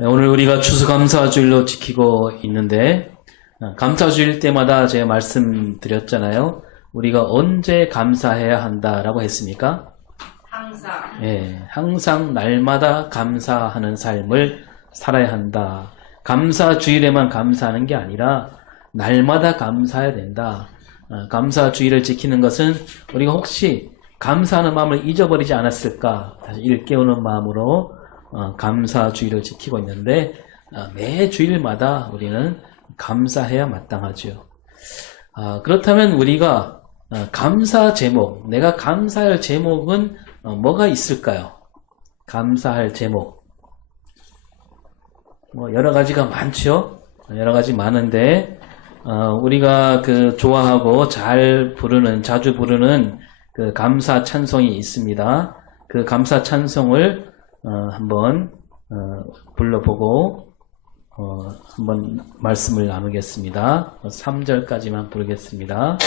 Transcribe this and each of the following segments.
네, 오늘 우리가 추수감사주일로 지키고 있는데 감사주일 때마다 제가 말씀드렸잖아요. 우리가 언제 감사해야 한다라고 했습니까? 항상. 예, 항상 날마다 감사하는 삶을 살아야 한다. 감사주일에만 감사하는 게 아니라 날마다 감사해야 된다. 감사주일을 지키는 것은 우리가 혹시 감사하는 마음을 잊어버리지 않았을까 다시 일깨우는 마음으로 감사주일을 지키고 있는데 매 주일마다 우리는 감사해야 마땅하죠. 그렇다면 우리가 감사 제목, 내가 감사할 제목은 뭐가 있을까요? 감사할 제목 여러 가지가 많죠. 여러 가지 많은데 우리가 좋아하고 자주 부르는 그 감사 찬송이 있습니다. 그 감사 찬송을 한번 불러보고 한번 말씀을 나누겠습니다. 3절까지만 부르겠습니다.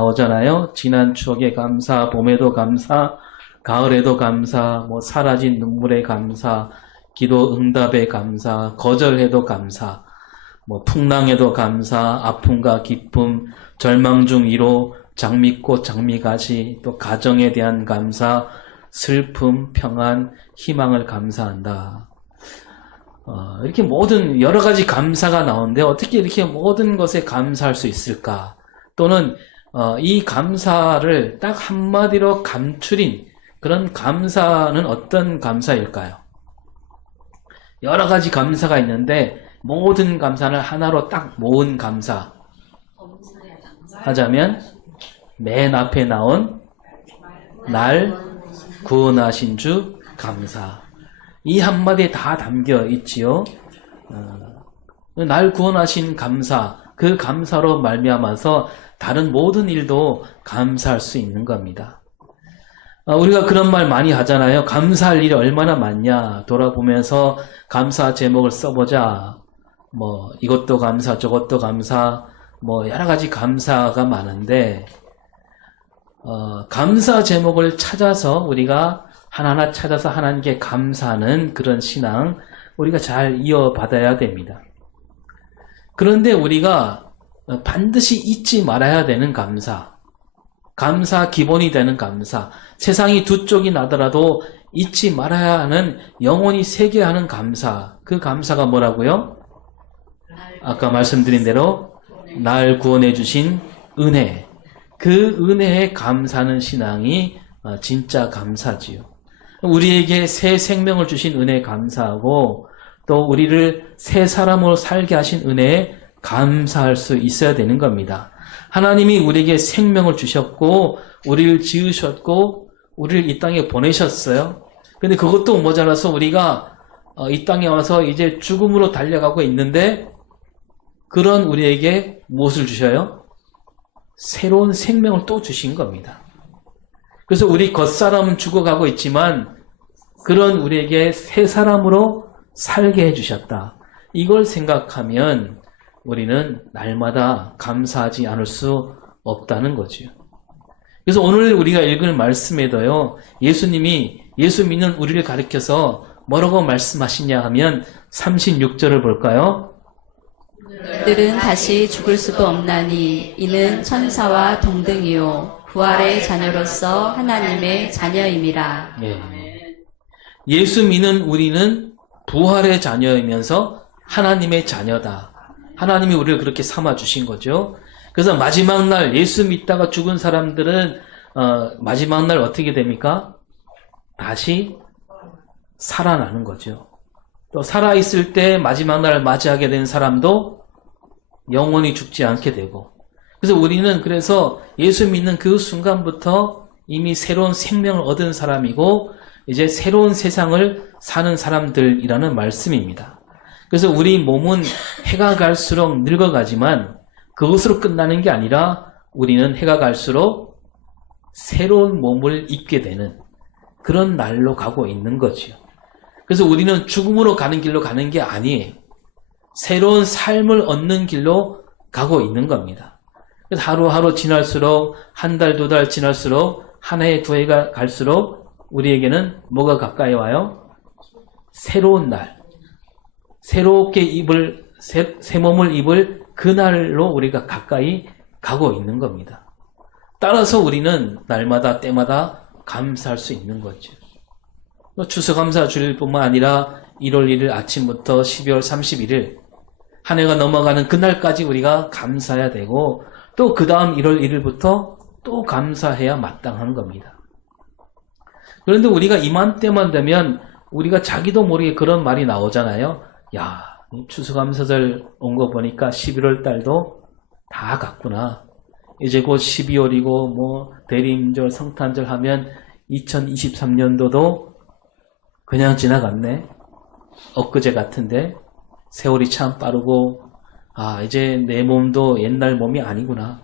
나오잖아요. 지난 추억에 감사, 봄에도 감사, 가을에도 감사, 사라진 눈물에 감사, 기도 응답에 감사, 거절해도 감사, 풍랑에도 감사, 아픔과 기쁨, 절망 중 위로, 장미꽃, 장미가시, 또 가정에 대한 감사, 슬픔, 평안, 희망을 감사한다. 이렇게 모든 여러 가지 감사가 나오는데 어떻게 이렇게 모든 것에 감사할 수 있을까? 또는 이 감사를 딱 한마디로 감추린 그런 감사는 어떤 감사일까요? 여러 가지 감사가 있는데 모든 감사를 하나로 딱 모은 감사 하자면 맨 앞에 나온 날 구원하신 주 감사, 이 한마디에 다 담겨 있지요. 날 구원하신 감사, 그 감사로 말미암아서 다른 모든 일도 감사할 수 있는 겁니다. 우리가 그런 말 많이 하잖아요. 감사할 일이 얼마나 많냐. 돌아보면서 감사 제목을 써보자. 이것도 감사, 저것도 감사, 여러 가지 감사가 많은데 감사 제목을 찾아서 우리가 하나하나 찾아서 하나님께 감사하는 그런 신앙 우리가 잘 이어받아야 됩니다. 그런데 우리가 반드시 잊지 말아야 되는 감사, 감사 기본이 되는 감사, 세상이 두 쪽이 나더라도 잊지 말아야 하는 영원히 새겨야 하는 감사, 그 감사가 뭐라고요? 아까 말씀드린 대로 날 구원해 주신 은혜, 그 은혜에 감사하는 신앙이 진짜 감사지요. 우리에게 새 생명을 주신 은혜에 감사하고 또 우리를 새 사람으로 살게 하신 은혜에 감사할 수 있어야 되는 겁니다. 하나님이 우리에게 생명을 주셨고 우리를 지으셨고 우리를 이 땅에 보내셨어요. 근데 그것도 모자라서 우리가 이 땅에 와서 이제 죽음으로 달려가고 있는데 그런 우리에게 무엇을 주셔요? 새로운 생명을 또 주신 겁니다. 그래서 우리 겉사람은 죽어가고 있지만 그런 우리에게 새 사람으로 살게 해주셨다. 이걸 생각하면 우리는 날마다 감사하지 않을 수 없다는 거죠. 그래서 오늘 우리가 읽을 말씀에도요, 예수님이 예수 믿는 우리를 가리켜서 뭐라고 말씀하시냐 하면 36절을 볼까요? 그들은 다시 죽을 수도 없나니 이는 천사와 동등이요 부활의 자녀로서 하나님의 자녀임이라. 예수 믿는 우리는 부활의 자녀이면서 하나님의 자녀다. 하나님이 우리를 그렇게 삼아주신 거죠. 그래서 마지막 날 예수 믿다가 죽은 사람들은 마지막 날 어떻게 됩니까? 다시 살아나는 거죠. 또 살아있을 때 마지막 날 맞이하게 된 사람도 영원히 죽지 않게 되고, 그래서 우리는 그래서 예수 믿는 그 순간부터 이미 새로운 생명을 얻은 사람이고 이제 새로운 세상을 사는 사람들이라는 말씀입니다. 그래서 우리 몸은 해가 갈수록 늙어가지만 그것으로 끝나는 게 아니라 우리는 해가 갈수록 새로운 몸을 입게 되는 그런 날로 가고 있는 거지요. 그래서 우리는 죽음으로 가는 길로 가는 게 아니에요. 새로운 삶을 얻는 길로 가고 있는 겁니다. 그래서 하루하루 지날수록 한 달, 두 달 지날수록 한 해, 두 해가 갈수록 우리에게는 뭐가 가까이 와요? 새로운 날. 새롭게 새 몸을 입을 그날로 우리가 가까이 가고 있는 겁니다. 따라서 우리는 날마다 때마다 감사할 수 있는 거죠. 추수감사 주일뿐만 아니라 1월 1일 아침부터 12월 31일 한 해가 넘어가는 그날까지 우리가 감사해야 되고 또 그 다음 1월 1일부터 또 감사해야 마땅한 겁니다. 그런데 우리가 이맘때만 되면 우리가 자기도 모르게 그런 말이 나오잖아요. 야, 추수감사절 온 거 보니까 11월 달도 다 갔구나. 이제 곧 12월이고 뭐 대림절, 성탄절 하면 2023년도도 그냥 지나갔네. 엊그제 같은데 세월이 참 빠르고 아 이제 내 몸도 옛날 몸이 아니구나.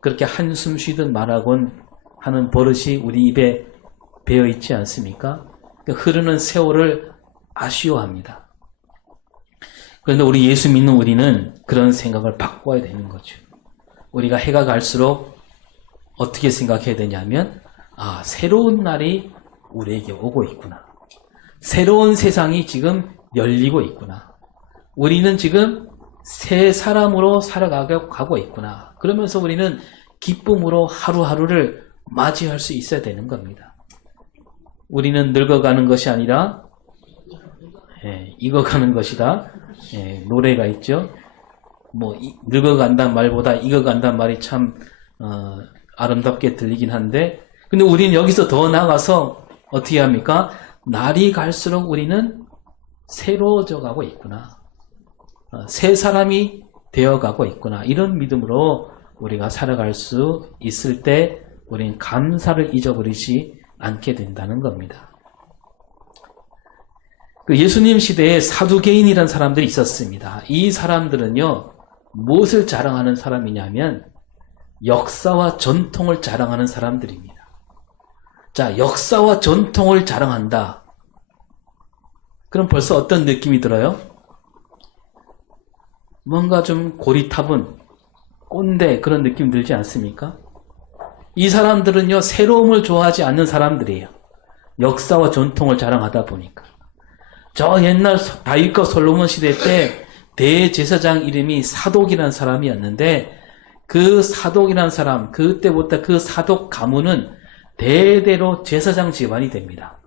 그렇게 한숨 쉬듯 말하곤 하는 버릇이 우리 입에 배어 있지 않습니까? 흐르는 세월을 아쉬워합니다. 그런데 우리 예수 믿는 우리는 그런 생각을 바꿔야 되는 거죠. 우리가 해가 갈수록 어떻게 생각해야 되냐면 아 새로운 날이 우리에게 오고 있구나. 새로운 세상이 지금 열리고 있구나. 우리는 지금 새 사람으로 살아가고 있구나. 그러면서 우리는 기쁨으로 하루하루를 맞이할 수 있어야 되는 겁니다. 우리는 늙어가는 것이 아니라 익어가는 것이다. 노래가 있죠. 뭐 늙어간다는 말보다 익어간다는 말이 참 아름답게 들리긴 한데 근데 우리는 여기서 더 나아가서 어떻게 합니까? 날이 갈수록 우리는 새로워져 가고 있구나. 새 사람이 되어가고 있구나. 이런 믿음으로 우리가 살아갈 수 있을 때 우리는 감사를 잊어버리지 않게 된다는 겁니다. 그 예수님 시대에 사두개인이라는 사람들이 있었습니다. 이 사람들은요. 무엇을 자랑하는 사람이냐면 역사와 전통을 자랑하는 사람들입니다. 자, 역사와 전통을 자랑한다. 그럼 벌써 어떤 느낌이 들어요? 뭔가 좀 고리타분, 꼰대 그런 느낌 들지 않습니까? 이 사람들은요. 새로움을 좋아하지 않는 사람들이에요. 역사와 전통을 자랑하다 보니까. 저 옛날 다윗과 솔로몬 시대 때 대제사장 이름이 사독이라는 사람이었는데 그 사독이라는 사람, 그때부터 그 사독 가문은 대대로 제사장 집안이 됩니다.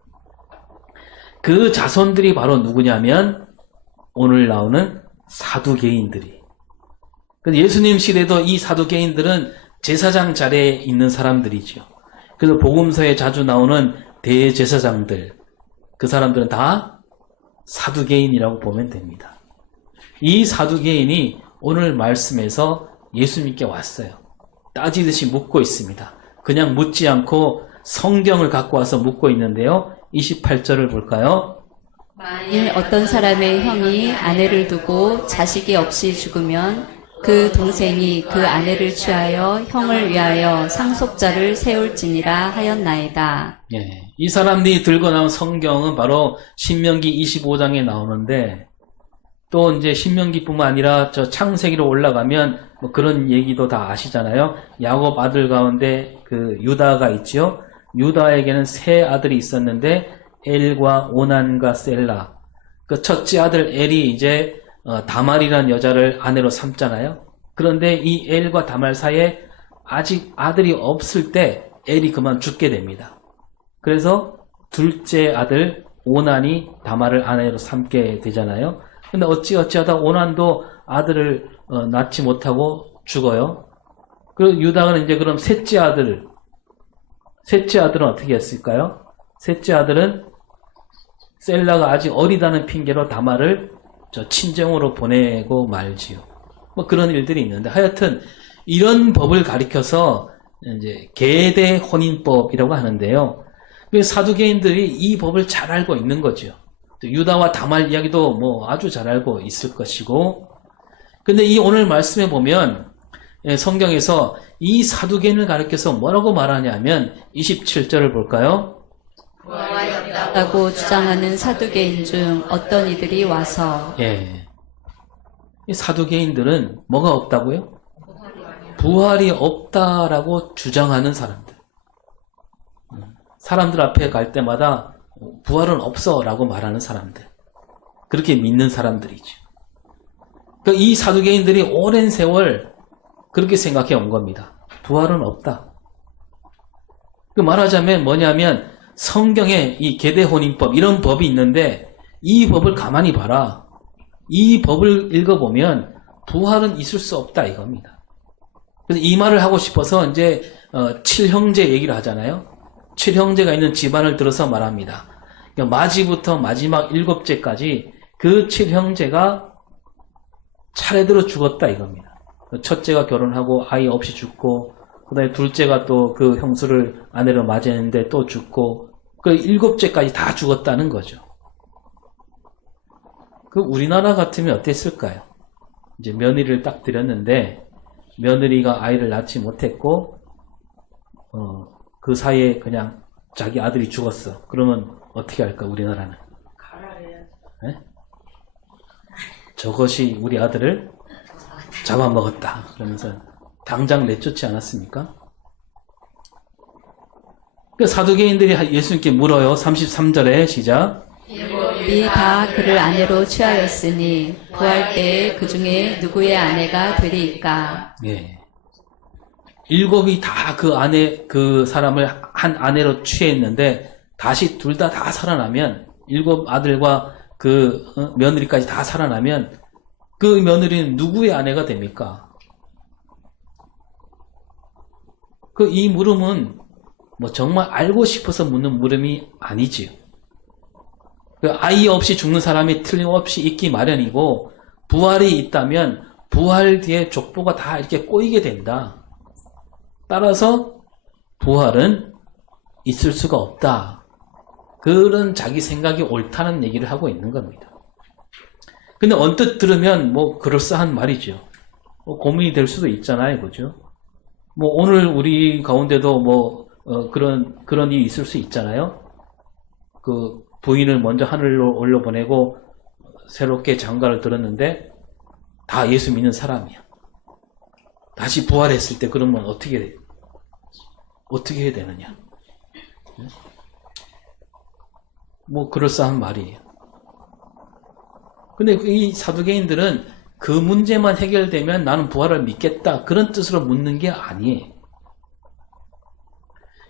그 자손들이 바로 누구냐면 오늘 나오는 사두개인들이. 예수님 시대도 이 사두개인들은 제사장 자리에 있는 사람들이죠. 그래서 복음서에 자주 나오는 대제사장들, 그 사람들은 다 사두개인이라고 보면 됩니다. 이 사두개인이 오늘 말씀에서 예수님께 왔어요. 따지듯이 묻고 있습니다. 그냥 묻지 않고 성경을 갖고 와서 묻고 있는데요. 28절을 볼까요? 만일 어떤 사람의 형이 아내를 두고 자식이 없이 죽으면 그 동생이 그 아내를 취하여 형을 위하여 상속자를 세울지니라 하였나이다. 예, 이 사람들이 들고 나온 성경은 바로 신명기 25장에 나오는데 또 이제 신명기뿐만 아니라 저 창세기로 올라가면 뭐 그런 얘기도 다 아시잖아요. 야곱 아들 가운데 그 유다가 있죠. 유다에게는 세 아들이 있었는데 엘과 오난과 셀라. 그 첫째 아들 엘이 이제 다말이라는 여자를 아내로 삼잖아요. 그런데 이 엘과 다말 사이에 아직 아들이 없을 때 엘이 그만 죽게 됩니다. 그래서 둘째 아들 오난이 다말을 아내로 삼게 되잖아요. 근데 어찌하다 오난도 아들을 낳지 못하고 죽어요. 그리고 유다는 이제 그럼 셋째 아들은 어떻게 했을까요? 셋째 아들은 셀라가 아직 어리다는 핑계로 다말을 저 친정으로 보내고 말지요. 뭐 그런 일들이 있는데 하여튼 이런 법을 가리켜서 이제 계대 혼인법이라고 하는데요. 사두개인들이 이 법을 잘 알고 있는 거죠. 유다와 다말 이야기도 뭐 아주 잘 알고 있을 것이고, 근데 이 오늘 말씀에 보면 성경에서 이 사두개인을 가리켜서 뭐라고 말하냐면 27절을 볼까요? 없다고 주장하는 사두개인 중 어떤 이들이 와서 예. 이 사두개인들은 뭐가 없다고요? 부활이 없다라고 주장하는 사람들. 사람들 앞에 갈 때마다 부활은 없어 라고 말하는 사람들. 그렇게 믿는 사람들이죠. 그러니까 이 사두개인들이 오랜 세월 그렇게 생각해 온 겁니다. 부활은 없다. 그 말하자면 뭐냐면 성경에 이 계대혼인법 이런 법이 있는데 이 법을 가만히 봐라. 이 법을 읽어보면 부활은 있을 수 없다 이겁니다. 그래서 이 말을 하고 싶어서 이제 7형제 얘기를 하잖아요. 7형제가 있는 집안을 들어서 말합니다. 그러니까 마지부터 마지막 7제까지 그 7형제가 차례대로 죽었다 이겁니다. 첫째가 결혼하고 아이 없이 죽고 그 다음에 둘째가 또 그 형수를 아내로 맞이했는데 또 죽고 그 7제까지 다 죽었다는 거죠. 그 우리나라 같으면 어땠을까요? 이제 며느리를 딱 들였는데 며느리가 아이를 낳지 못했고 그 사이에 그냥 자기 아들이 죽었어. 그러면 어떻게 할까 우리나라는? 네? 저것이 우리 아들을 잡아먹었다. 그러면서 당장 내쫓지 않았습니까? 그 사두개인들이 예수님께 물어요. 33절에 시작. 일곱이 다 그를 아내로 취하였으니 부활 때에 그 중에 누구의 아내가 되리이까? 예. 7이 다 그 사람을 한 아내로 취했는데 다시 둘 다 살아나면 7 아들과 그 며느리까지 다 살아나면 그 며느리는 누구의 아내가 됩니까? 이 물음은 뭐 정말 알고 싶어서 묻는 물음이 아니지요. 아이 없이 죽는 사람이 틀림없이 있기 마련이고 부활이 있다면 부활 뒤에 족보가 다 이렇게 꼬이게 된다. 따라서 부활은 있을 수가 없다. 그런 자기 생각이 옳다는 얘기를 하고 있는 겁니다. 근데 언뜻 들으면 뭐 그럴싸한 말이죠. 고민이 될 수도 있잖아요. 그죠? 뭐 오늘 우리 가운데도 뭐 그런 일이 있을 수 있잖아요. 그 부인을 먼저 하늘로 올려보내고 새롭게 장가를 들었는데 다 예수 믿는 사람이야. 다시 부활했을 때 그러면 어떻게 해야 되느냐? 뭐 그럴싸한 말이에요. 근데 이 사두개인들은 그 문제만 해결되면 나는 부활을 믿겠다. 그런 뜻으로 묻는 게 아니에요.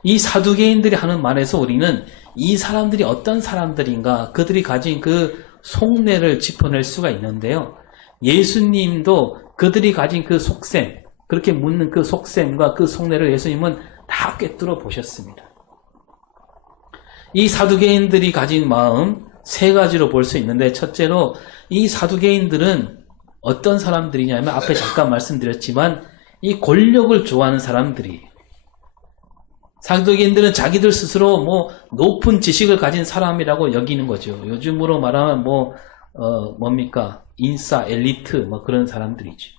이 사두개인들이 하는 말에서 우리는 이 사람들이 어떤 사람들인가, 그들이 가진 그 속내를 짚어낼 수가 있는데요. 예수님도 그들이 가진 그 속셈, 그렇게 묻는 그 속셈과 그 속내를 예수님은 다 꿰뚫어 보셨습니다. 이 사두개인들이 가진 마음 세 가지로 볼 수 있는데, 첫째로 이 사두개인들은 어떤 사람들이냐면 앞에 잠깐 말씀드렸지만 이 권력을 좋아하는 사람들이에요. 사두개인들은 자기들 스스로 뭐 높은 지식을 가진 사람이라고 여기는 거죠. 요즘으로 말하면 뭡니까? 인싸, 엘리트 뭐 그런 사람들이죠.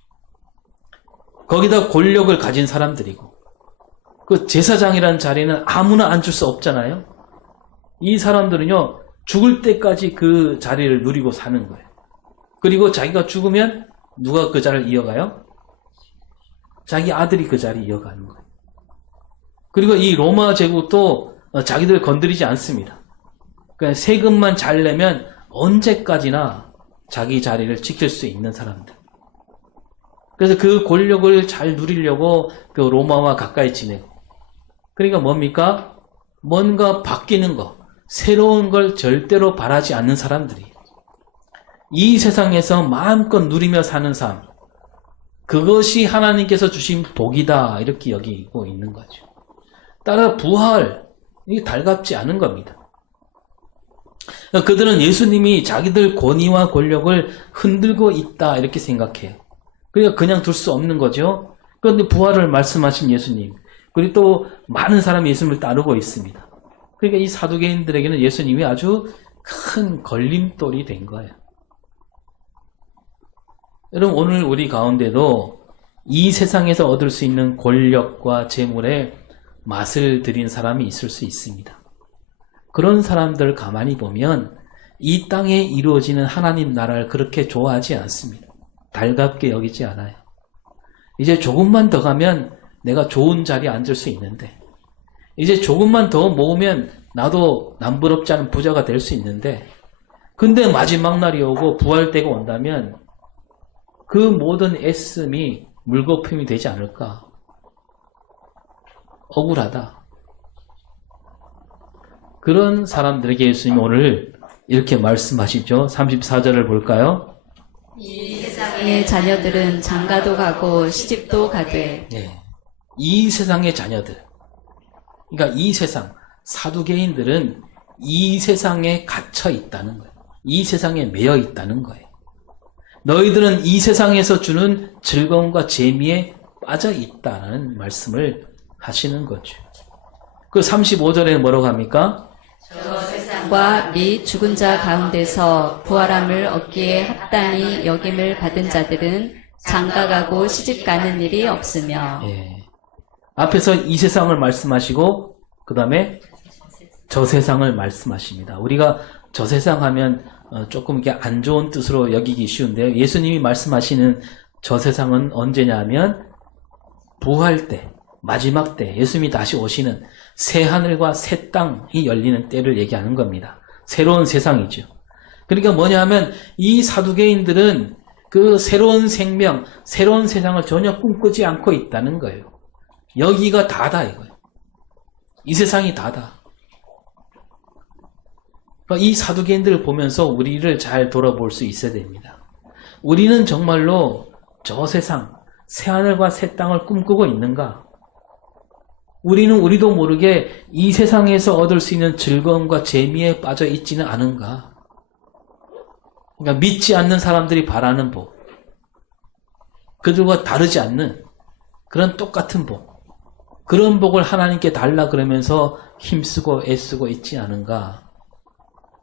거기다 권력을 가진 사람들이고, 그 제사장이라는 자리는 아무나 앉을 수 없잖아요. 이 사람들은요 죽을 때까지 그 자리를 누리고 사는 거예요. 그리고 자기가 죽으면 누가 그 자리를 이어가요? 자기 아들이 그 자리 이어가는 거예요. 그리고 이 로마 제국도 자기들 건드리지 않습니다. 그냥 세금만 잘 내면 언제까지나 자기 자리를 지킬 수 있는 사람들. 그래서 그 권력을 잘 누리려고 그 로마와 가까이 지내고, 그러니까 뭡니까? 뭔가 바뀌는 거, 새로운 걸 절대로 바라지 않는 사람들이 이 세상에서 마음껏 누리며 사는 삶, 그것이 하나님께서 주신 복이다 이렇게 여기고 있는 거죠. 따라 부활, 이게 달갑지 않은 겁니다. 그들은 예수님이 자기들 권위와 권력을 흔들고 있다 이렇게 생각해요. 그러니까 그냥 둘 수 없는 거죠. 그런데 부활을 말씀하신 예수님, 그리고 또 많은 사람이 예수님을 따르고 있습니다. 그러니까 이 사두개인들에게는 예수님이 아주 큰 걸림돌이 된 거예요. 여러분, 오늘 우리 가운데도 이 세상에서 얻을 수 있는 권력과 재물에 맛을 들인 사람이 있을 수 있습니다. 그런 사람들 가만히 보면 이 땅에 이루어지는 하나님 나라를 그렇게 좋아하지 않습니다. 달갑게 여기지 않아요. 이제 조금만 더 가면 내가 좋은 자리에 앉을 수 있는데, 이제 조금만 더 모으면 나도 남부럽지 않은 부자가 될 수 있는데, 근데 마지막 날이 오고 부활 때가 온다면 그 모든 애씀이 물거품이 되지 않을까? 억울하다. 그런 사람들에게 예수님이 오늘 이렇게 말씀하시죠. 34절을 볼까요? 이 세상의 자녀들은 장가도 가고 시집도 가되. 네. 이 세상의 자녀들. 그러니까 이 세상, 사두개인들은 이 세상에 갇혀 있다는 거예요. 이 세상에 매여 있다는 거예요. 너희들은 이 세상에서 주는 즐거움과 재미에 빠져 있다는 말씀을 하시는 거죠. 그 35절에 뭐라고 합니까? 저 세상과 및 죽은 자 가운데서 부활함을 얻기에 합당히 여김을 받은 자들은 장가가고 시집가는 일이 없으며. 예. 앞에서 이 세상을 말씀하시고 그 다음에 저 세상을 말씀하십니다. 우리가 저 세상 하면 조금 이게 안 좋은 뜻으로 여기기 쉬운데요. 예수님이 말씀하시는 저 세상은 언제냐 하면 부활 때, 마지막 때 예수님이 다시 오시는 새 하늘과 새 땅이 열리는 때를 얘기하는 겁니다. 새로운 세상이죠. 그러니까 뭐냐 하면 이 사두개인들은 그 새로운 생명, 새로운 세상을 전혀 꿈꾸지 않고 있다는 거예요. 여기가 다다 이거예요. 이 세상이 다다. 이 사두개인들을 보면서 우리를 잘 돌아볼 수 있어야 됩니다. 우리는 정말로 저 세상, 새하늘과 새 땅을 꿈꾸고 있는가? 우리는 우리도 모르게 이 세상에서 얻을 수 있는 즐거움과 재미에 빠져 있지는 않은가? 그러니까 믿지 않는 사람들이 바라는 복, 그들과 다르지 않는 그런 똑같은 복, 그런 복을 하나님께 달라 그러면서 힘쓰고 애쓰고 있지 않은가?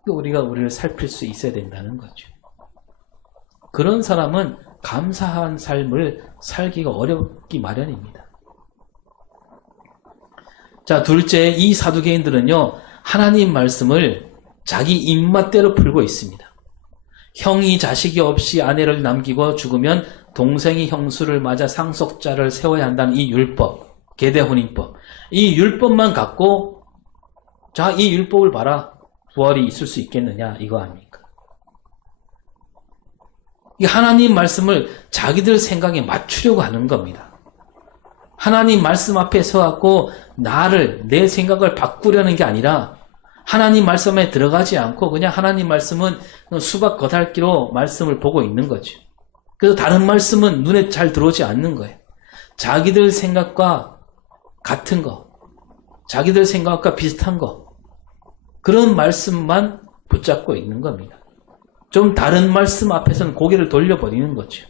우리가 우리를 살필 수 있어야 된다는 거죠. 그런 사람은 감사한 삶을 살기가 어렵기 마련입니다. 자, 둘째, 이 사두개인들은요, 하나님 말씀을 자기 입맛대로 풀고 있습니다. 형이 자식이 없이 아내를 남기고 죽으면 동생이 형수를 맞아 상속자를 세워야 한다는 이 율법, 계대혼인법. 이 율법만 갖고, 자, 이 율법을 봐라. 부활이 있을 수 있겠느냐 이거 아닙니까? 이 하나님 말씀을 자기들 생각에 맞추려고 하는 겁니다. 하나님 말씀 앞에 서갖고 내 생각을 바꾸려는 게 아니라 하나님 말씀에 들어가지 않고 그냥 하나님 말씀은 수박 겉핥기로 말씀을 보고 있는 거죠. 그래서 다른 말씀은 눈에 잘 들어오지 않는 거예요. 자기들 생각과 같은 거, 자기들 생각과 비슷한 거, 그런 말씀만 붙잡고 있는 겁니다. 좀 다른 말씀 앞에서는 고개를 돌려버리는 거죠.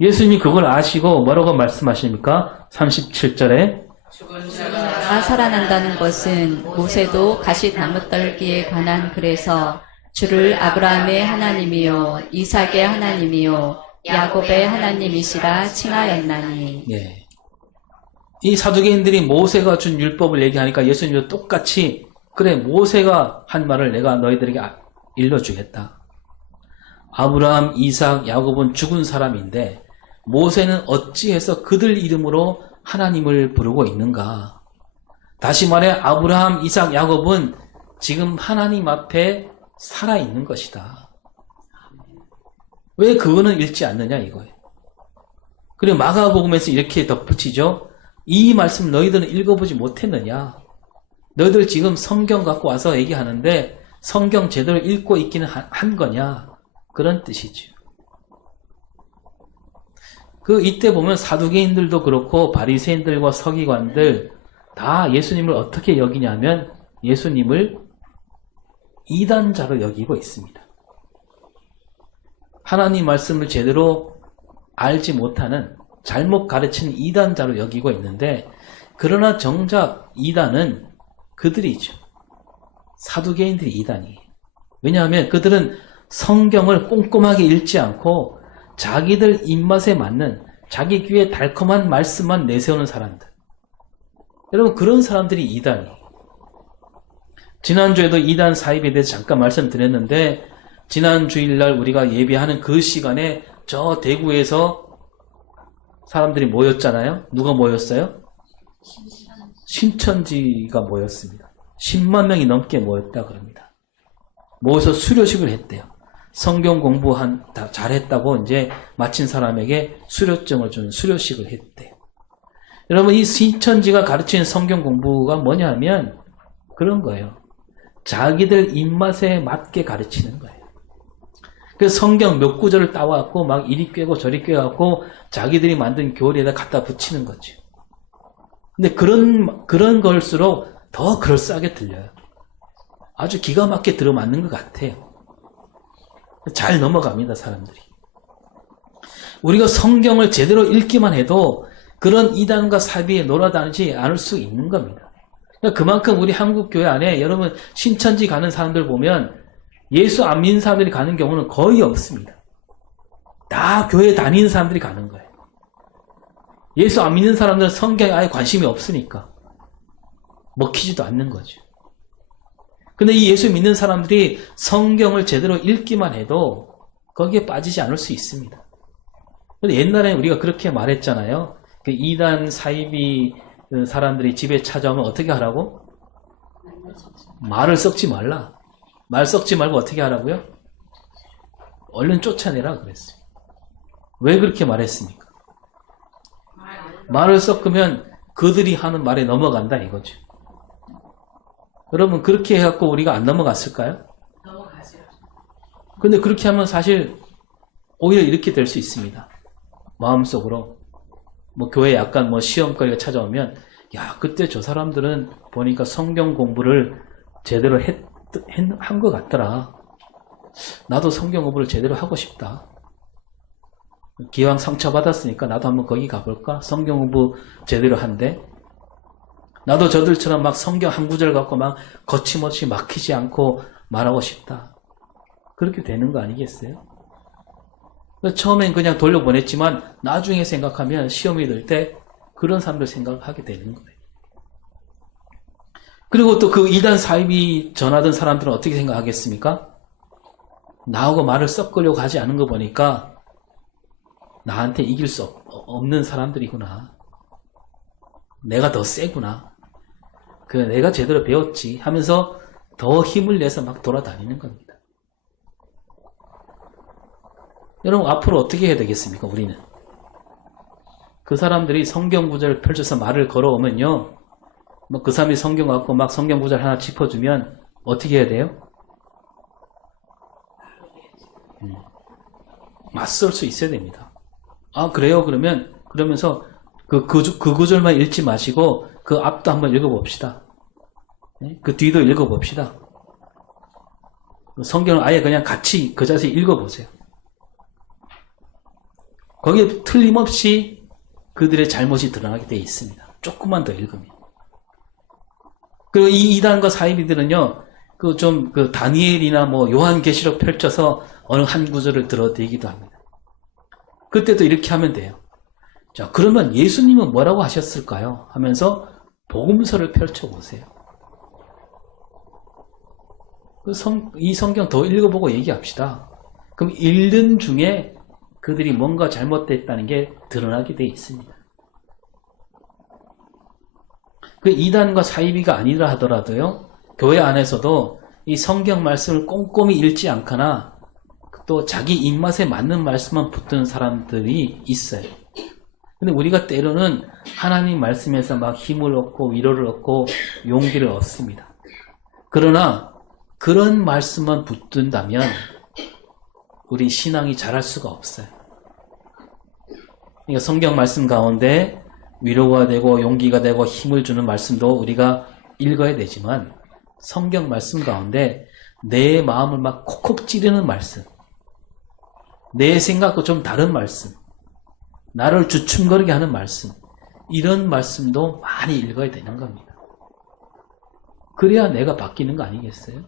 예수님이 그걸 아시고 뭐라고 말씀하십니까? 37절에 다 살아난다는 것은 모세도 가시 나무떨기에 관한 글에서 주를 아브라함의 하나님이요 이삭의 하나님이요 야곱의 하나님이시라 칭하였나니. 예. 이 사두개인들이 모세가 준 율법을 얘기하니까 예수님도 똑같이 그래 모세가 한 말을 내가 너희들에게 일러주겠다. 아브라함, 이삭, 야곱은 죽은 사람인데 모세는 어찌해서 그들 이름으로 하나님을 부르고 있는가? 다시 말해 아브라함, 이삭, 야곱은 지금 하나님 앞에 살아있는 것이다. 왜 그거는 읽지 않느냐 이거예요. 그리고 마가복음에서 이렇게 덧붙이죠. 이 말씀 너희들은 읽어보지 못했느냐? 너희들 지금 성경 갖고 와서 얘기하는데 성경 제대로 읽고 있기는 한 거냐? 그런 뜻이죠. 이때 보면 사두개인들도 그렇고 바리새인들과 서기관들 다 예수님을 어떻게 여기냐면 예수님을 이단자로 여기고 있습니다. 하나님 말씀을 제대로 알지 못하는 잘못 가르치는 이단자로 여기고 있는데 그러나 정작 이단은 그들이죠. 사두개인들이 이단이에요. 왜냐하면 그들은 성경을 꼼꼼하게 읽지 않고 자기들 입맛에 맞는 자기 귀에 달콤한 말씀만 내세우는 사람들. 여러분 그런 사람들이 이단이에요. 지난주에도 이단 사입에 대해서 잠깐 말씀드렸는데 지난 주일날 우리가 예배하는 그 시간에 저 대구에서 사람들이 모였잖아요. 누가 모였어요? 신천지가 모였습니다. 10만 명이 넘게 모였다 그럽니다. 모여서 수료식을 했대요. 성경 공부 잘했다고 이제 마친 사람에게 수료증을 준 수료식을 했대요. 여러분, 이 신천지가 가르치는 성경 공부가 뭐냐면 그런 거예요. 자기들 입맛에 맞게 가르치는 거예요. 그래서 성경 몇 구절을 따와갖고 막 이리 꿰고 저리 꿰갖고 자기들이 만든 교리에다 갖다 붙이는 거죠. 근데 그런 걸수록 더 그럴싸하게 들려요. 아주 기가 막히게 들어맞는 것 같아요. 잘 넘어갑니다, 사람들이. 우리가 성경을 제대로 읽기만 해도 그런 이단과 사비에 놀아다니지 않을 수 있는 겁니다. 그러니까 그만큼 우리 한국교회 안에 여러분 신천지 가는 사람들 보면 예수 안 믿는 사람들이 가는 경우는 거의 없습니다. 다 교회 다니는 사람들이 가는 거예요. 예수 안 믿는 사람들은 성경에 아예 관심이 없으니까 먹히지도 않는 거죠. 근데 이 예수 믿는 사람들이 성경을 제대로 읽기만 해도 거기에 빠지지 않을 수 있습니다. 근데 옛날에 우리가 그렇게 말했잖아요. 그 이단 사이비 사람들이 집에 찾아오면 어떻게 하라고? 말을 섞지 말라. 말 섞지 말고 어떻게 하라고요? 얼른 쫓아내라 그랬어요. 왜 그렇게 말했습니까? 말을 섞으면 그들이 하는 말에 넘어간다 이거죠. 여러분 그렇게 해갖고 우리가 안 넘어갔을까요? 넘어가죠. 근데 그렇게 하면 사실 오히려 이렇게 될 수 있습니다. 마음속으로 뭐 교회에 약간 뭐 시험거리가 찾아오면 야 그때 저 사람들은 보니까 성경 공부를 제대로 한 것 같더라. 나도 성경 공부를 제대로 하고 싶다. 기왕 상처받았으니까 나도 한번 거기 가볼까? 성경 공부 제대로 한대. 나도 저들처럼 막 성경 한 구절 갖고 막 거침없이 막히지 않고 말하고 싶다. 그렇게 되는 거 아니겠어요? 처음엔 그냥 돌려보냈지만 나중에 생각하면 시험이 들 때 그런 사람들 생각하게 되는 거예요. 그리고 또 그 이단 사입이 전하던 사람들은 어떻게 생각하겠습니까? 나하고 말을 섞으려고 하지 않은 거 보니까 나한테 이길 수 없는 사람들이구나. 내가 더 세구나. 내가 제대로 배웠지 하면서 더 힘을 내서 막 돌아다니는 겁니다. 여러분 앞으로 어떻게 해야 되겠습니까? 우리는 그 사람들이 성경 구절을 펼쳐서 말을 걸어오면요, 뭐 그 사람이 성경 갖고 막 성경 구절 하나 짚어주면 어떻게 해야 돼요? 맞설 수 있어야 됩니다. 아 그래요? 그러면서 그 구절만 읽지 마시고 그 앞도 한번 읽어봅시다. 그 뒤도 읽어봅시다. 성경을 아예 그냥 같이 그 자세히 읽어보세요. 거기에 틀림없이 그들의 잘못이 드러나게 되어 있습니다. 조금만 더 읽으면. 그리고 이 이단과 사이비들은요, 그 다니엘이나 뭐 요한계시록 펼쳐서 어느 한 구절을 들어대기도 합니다. 그때도 이렇게 하면 돼요. 자, 그러면 예수님은 뭐라고 하셨을까요? 하면서 복음서를 펼쳐보세요. 이 성경 더 읽어보고 얘기합시다. 그럼 읽는 중에 그들이 뭔가 잘못됐다는 게 드러나게 되어 있습니다. 그 이단과 사이비가 아니라 하더라도요, 교회 안에서도 이 성경 말씀을 꼼꼼히 읽지 않거나 또 자기 입맛에 맞는 말씀만 붙드는 사람들이 있어요. 근데 우리가 때로는 하나님 말씀에서 막 힘을 얻고 위로를 얻고 용기를 얻습니다. 그러나 그런 말씀만 붙든다면 우리 신앙이 자랄 수가 없어요. 그러니까 성경 말씀 가운데 위로가 되고 용기가 되고 힘을 주는 말씀도 우리가 읽어야 되지만 성경 말씀 가운데 내 마음을 막 콕콕 찌르는 말씀, 내 생각과 좀 다른 말씀, 나를 주춤거리게 하는 말씀, 이런 말씀도 많이 읽어야 되는 겁니다. 그래야 내가 바뀌는 거 아니겠어요?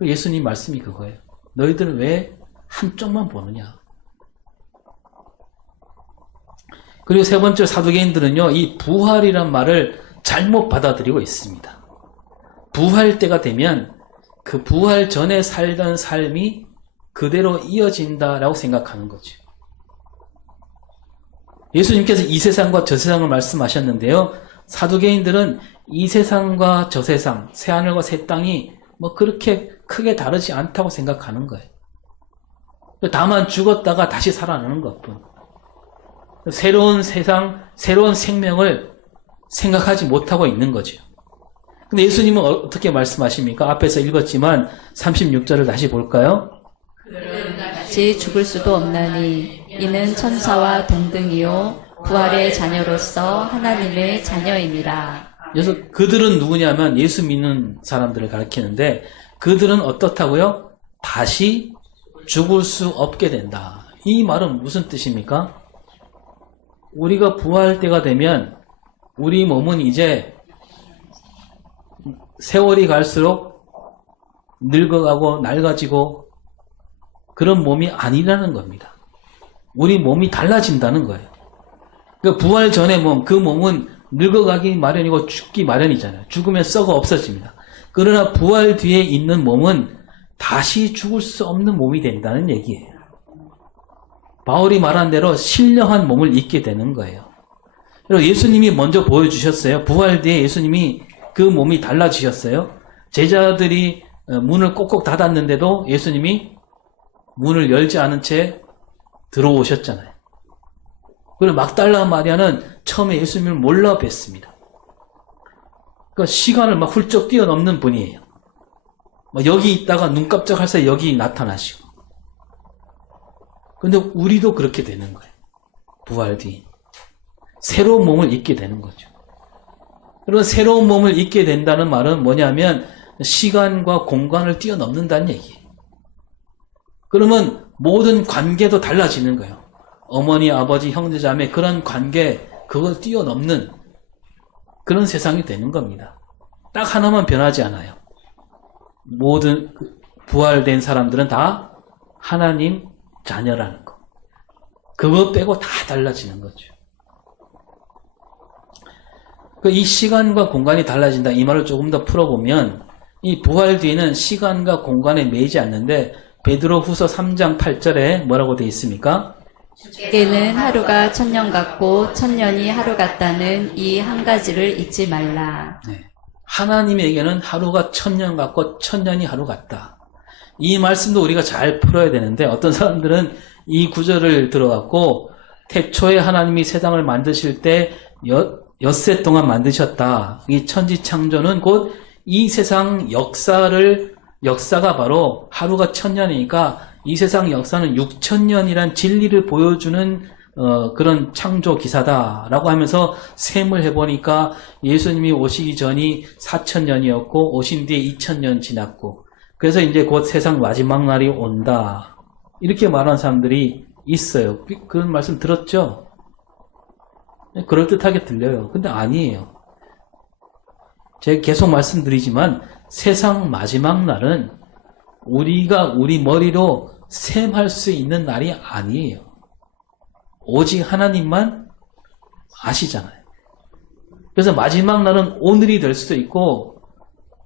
예수님 말씀이 그거예요. 너희들은 왜 한쪽만 보느냐? 그리고 세 번째 사두개인들은요, 이 부활이란 말을 잘못 받아들이고 있습니다. 부활 때가 되면 그 부활 전에 살던 삶이 그대로 이어진다라고 생각하는 거죠. 예수님께서 이 세상과 저 세상을 말씀하셨는데요. 사두개인들은 이 세상과 저 세상, 새하늘과 새 땅이 뭐 그렇게 크게 다르지 않다고 생각하는 거예요. 다만 죽었다가 다시 살아나는 것뿐. 새로운 세상, 새로운 생명을 생각하지 못하고 있는 거죠. 근데 예수님은 어떻게 말씀하십니까? 앞에서 읽었지만 36절을 다시 볼까요? 같이 죽을 수도 없나니 이는 천사와 동등이요 부활의 자녀로서 하나님의 자녀입니다. 그래서 그들은 누구냐면 예수 믿는 사람들을 가리키는데 그들은 어떻다고요? 다시 죽을 수 없게 된다. 이 말은 무슨 뜻입니까? 우리가 부활 때가 되면 우리 몸은 이제 세월이 갈수록 늙어가고 낡아지고 그런 몸이 아니라는 겁니다. 우리 몸이 달라진다는 거예요. 그러니까 부활 전의 몸, 그 몸은 늙어가기 마련이고 죽기 마련이잖아요. 죽으면 썩어 없어집니다. 그러나 부활 뒤에 있는 몸은 다시 죽을 수 없는 몸이 된다는 얘기예요. 바울이 말한 대로 신령한 몸을 입게 되는 거예요. 그리고 예수님이 먼저 보여주셨어요. 부활 뒤에 예수님이 그 몸이 달라지셨어요. 제자들이 문을 꼭꼭 닫았는데도 예수님이 문을 열지 않은 채 들어오셨잖아요. 그리고 막달라 마리아는 처음에 예수님을 몰라 뵀습니다. 그러니까 시간을 막 훌쩍 뛰어넘는 분이에요. 여기 있다가 눈 깜짝할 사이 여기 나타나시고. 근데 우리도 그렇게 되는 거예요. 부활 뒤. 새로운 몸을 입게 되는 거죠. 그런 새로운 몸을 입게 된다는 말은 뭐냐면 시간과 공간을 뛰어넘는다는 얘기예요. 그러면 모든 관계도 달라지는 거예요. 어머니, 아버지, 형제, 자매 그런 관계 그걸 뛰어넘는 그런 세상이 되는 겁니다. 딱 하나만 변하지 않아요. 모든 부활된 사람들은 다 하나님 자녀라는 거. 그거 빼고 다 달라지는 거죠. 이 시간과 공간이 달라진다. 이 말을 조금 더 풀어보면 이 부활 뒤에는 시간과 공간에 매이지 않는데 베드로 후서 3장 8절에 뭐라고 되어 있습니까? 주께는 하루가 천년 같고 천년이 하루 같다는 이 한 가지를 잊지 말라. 네. 하나님에게는 하루가 천년 같고 천년이 하루 같다. 이 말씀도 우리가 잘 풀어야 되는데 어떤 사람들은 이 구절을 들어갖고 태초에 하나님이 세상을 만드실 때 엿새 동안 만드셨다. 이 천지창조는 곧 이 세상 역사가 바로 하루가 천년이니까 이 세상 역사는 6천년이란 진리를 보여주는 그런 창조 기사다라고 하면서 셈을 해보니까 예수님이 오시기 전이 4천년이었고 오신 뒤에 2천년 지났고 그래서 이제 곧 세상 마지막 날이 온다. 이렇게 말하는 사람들이 있어요. 그런 말씀 들었죠? 그럴듯하게 들려요. 근데 아니에요. 제가 계속 말씀드리지만 세상 마지막 날은 우리가 우리 머리로 셈할 수 있는 날이 아니에요. 오직 하나님만 아시잖아요. 그래서 마지막 날은 오늘이 될 수도 있고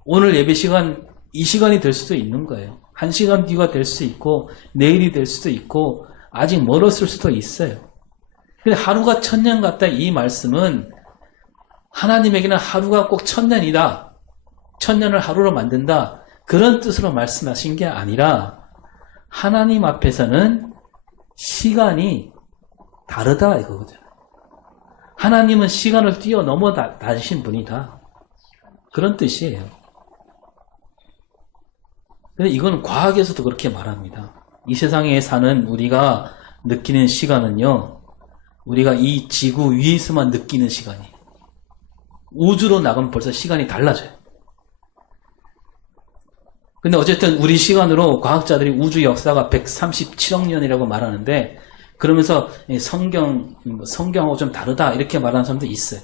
오늘 예배 시간 이 시간이 될 수도 있는 거예요. 1시간 뒤가 될 수 있고 내일이 될 수도 있고 아직 멀었을 수도 있어요. 근데 하루가 천년 같다 이 말씀은 하나님에게는 하루가 꼭 천년이다. 천년을 하루로 만든다. 그런 뜻으로 말씀하신 게 아니라 하나님 앞에서는 시간이 다르다 이거거든요. 하나님은 시간을 뛰어넘어 다니신 분이다. 그런 뜻이에요. 근데 이건 과학에서도 그렇게 말합니다. 이 세상에 사는 우리가 느끼는 시간은요. 우리가 이 지구 위에서만 느끼는 시간이에요. 우주로 나가면 벌써 시간이 달라져요. 근데 어쨌든 우리 시간으로 과학자들이 우주 역사가 137억 년이라고 말하는데 그러면서 성경하고 좀 다르다 이렇게 말하는 사람도 있어요.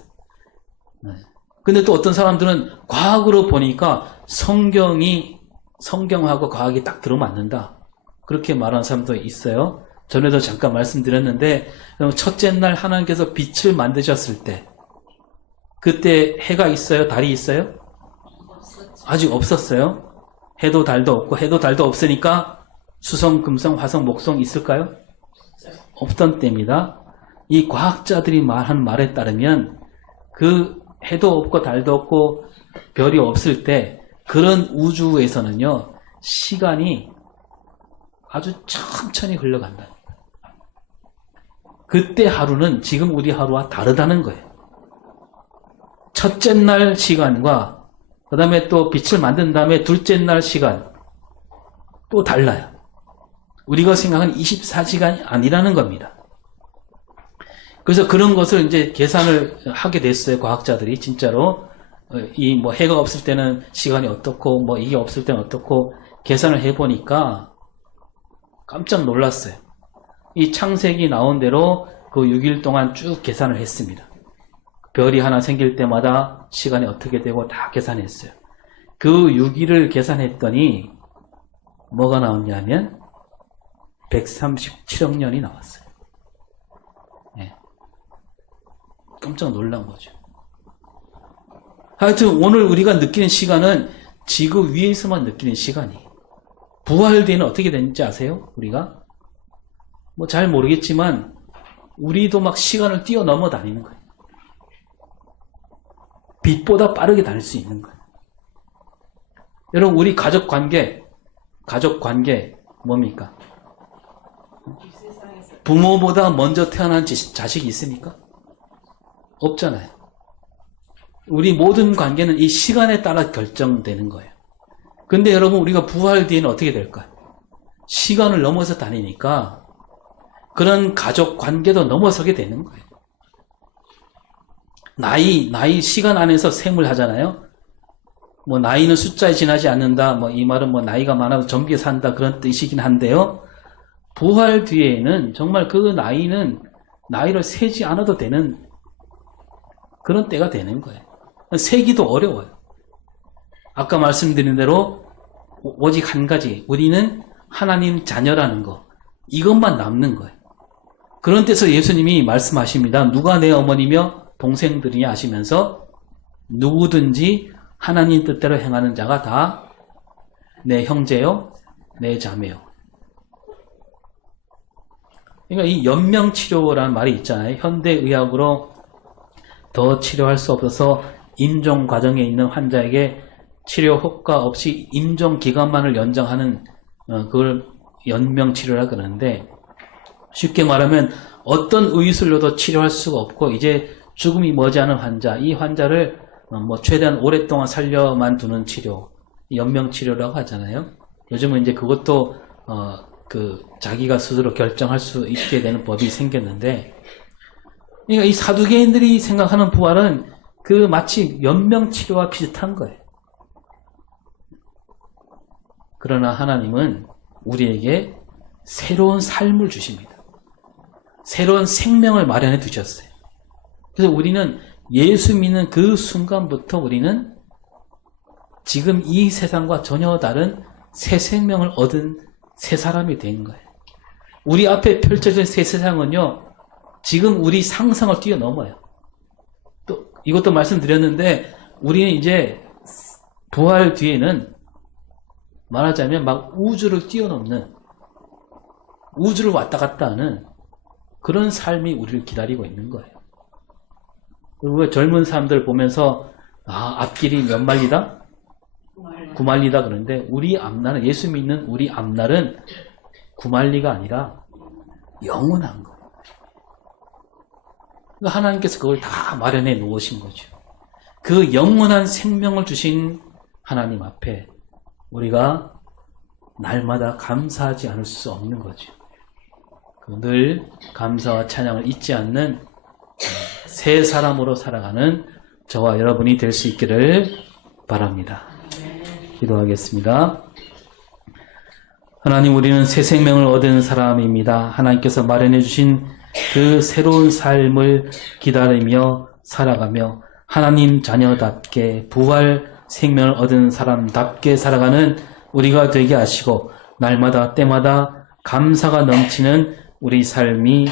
근데 또 어떤 사람들은 과학으로 보니까 성경하고 과학이 딱 들어맞는다. 그렇게 말하는 사람도 있어요. 전에도 잠깐 말씀드렸는데 첫째 날 하나님께서 빛을 만드셨을 때 그때 해가 있어요? 달이 있어요? 아직 없었어요. 해도 달도 없고 해도 달도 없으니까 수성, 금성, 화성, 목성 있을까요? 없던 때입니다. 이 과학자들이 말한 말에 따르면 그 해도 없고 달도 없고 별이 없을 때 그런 우주에서는요, 시간이 아주 천천히 흘러간다. 그때 하루는 지금 우리 하루와 다르다는 거예요. 첫째 날 시간과 그 다음에 또 빛을 만든 다음에 둘째 날 시간 또 달라요. 우리가 생각하는 24시간이 아니라는 겁니다. 그래서 그런 것을 이제 계산을 하게 됐어요. 과학자들이 진짜로 이 뭐 해가 없을 때는 시간이 어떻고 뭐 이게 없을 때는 어떻고 계산을 해보니까 깜짝 놀랐어요. 이 창세기 나온 대로 그 6일 동안 쭉 계산을 했습니다. 별이 하나 생길 때마다 시간이 어떻게 되고 다 계산했어요. 그 6일을 계산했더니 뭐가 나왔냐면 137억 년이 나왔어요. 네. 깜짝 놀란 거죠. 하여튼 오늘 우리가 느끼는 시간은 지구 위에서만 느끼는 시간이에요. 부활 뒤에는 어떻게 되는지 아세요? 우리가? 뭐 잘 모르겠지만 우리도 막 시간을 뛰어넘어 다니는 거예요. 빛보다 빠르게 다닐 수 있는 거예요. 여러분, 우리 가족 관계 뭡니까? 부모보다 먼저 태어난 자식이 있습니까? 없잖아요. 우리 모든 관계는 이 시간에 따라 결정되는 거예요. 근데 여러분, 우리가 부활 뒤에는 어떻게 될까요? 시간을 넘어서 다니니까 그런 가족 관계도 넘어서게 되는 거예요. 나이 시간 안에서 셈을 하잖아요. 뭐 나이는 숫자에 지나지 않는다. 뭐 이 말은 뭐 나이가 많아도 젊게 산다 그런 뜻이긴 한데요. 부활 뒤에는 정말 그 나이는 나이를 세지 않아도 되는 그런 때가 되는 거예요. 세기도 어려워요. 아까 말씀드린 대로 오직 한 가지, 우리는 하나님 자녀라는 거, 이것만 남는 거예요. 그런 데서 예수님이 말씀하십니다. 누가 내 어머니며 동생들이냐 하시면서 누구든지 하나님 뜻대로 행하는 자가 다 내 형제요, 내 자매요. 그러니까 이 연명치료라는 말이 있잖아요. 현대의학으로 더 치료할 수 없어서 임종 과정에 있는 환자에게 치료 효과 없이 임종 기간만을 연장하는 그걸 연명치료라 그러는데, 쉽게 말하면 어떤 의술로도 치료할 수가 없고 이제 죽음이 머지않은 환자, 이 환자를 뭐 최대한 오랫동안 살려만 두는 치료, 연명치료라고 하잖아요. 요즘은 이제 그것도 자기가 스스로 결정할 수 있게 되는 법이 생겼는데, 그러니까 이 사두개인들이 생각하는 부활은 그 마치 연명치료와 비슷한 거예요. 그러나 하나님은 우리에게 새로운 삶을 주십니다. 새로운 생명을 마련해 두셨어요. 그래서 우리는 예수 믿는 그 순간부터 우리는 지금 이 세상과 전혀 다른 새 생명을 얻은 새 사람이 된 거예요. 우리 앞에 펼쳐진 새 세상은요, 지금 우리 상상을 뛰어넘어요. 또 이것도 말씀드렸는데, 우리는 이제 부활 뒤에는 말하자면 막 우주를 뛰어넘는, 우주를 왔다 갔다 하는 그런 삶이 우리를 기다리고 있는 거예요. 그리고 젊은 사람들 보면서 앞길이 몇 마일이다? 9마일이다 그러는데, 우리 앞날은, 예수 믿는 우리 앞날은 9마일리가 아니라 영원한 거예요. 하나님께서 그걸 다 마련해 놓으신 거죠. 그 영원한 생명을 주신 하나님 앞에 우리가 날마다 감사하지 않을 수 없는 거죠. 늘 감사와 찬양을 잊지 않는 새 사람으로 살아가는 저와 여러분이 될 수 있기를 바랍니다. 기도하겠습니다. 하나님, 우리는 새 생명을 얻은 사람입니다. 하나님께서 마련해 주신 그 새로운 삶을 기다리며 살아가며 하나님 자녀답게 부활 생명을 얻은 사람답게 살아가는 우리가 되게 하시고, 날마다 때마다 감사가 넘치는 우리 삶이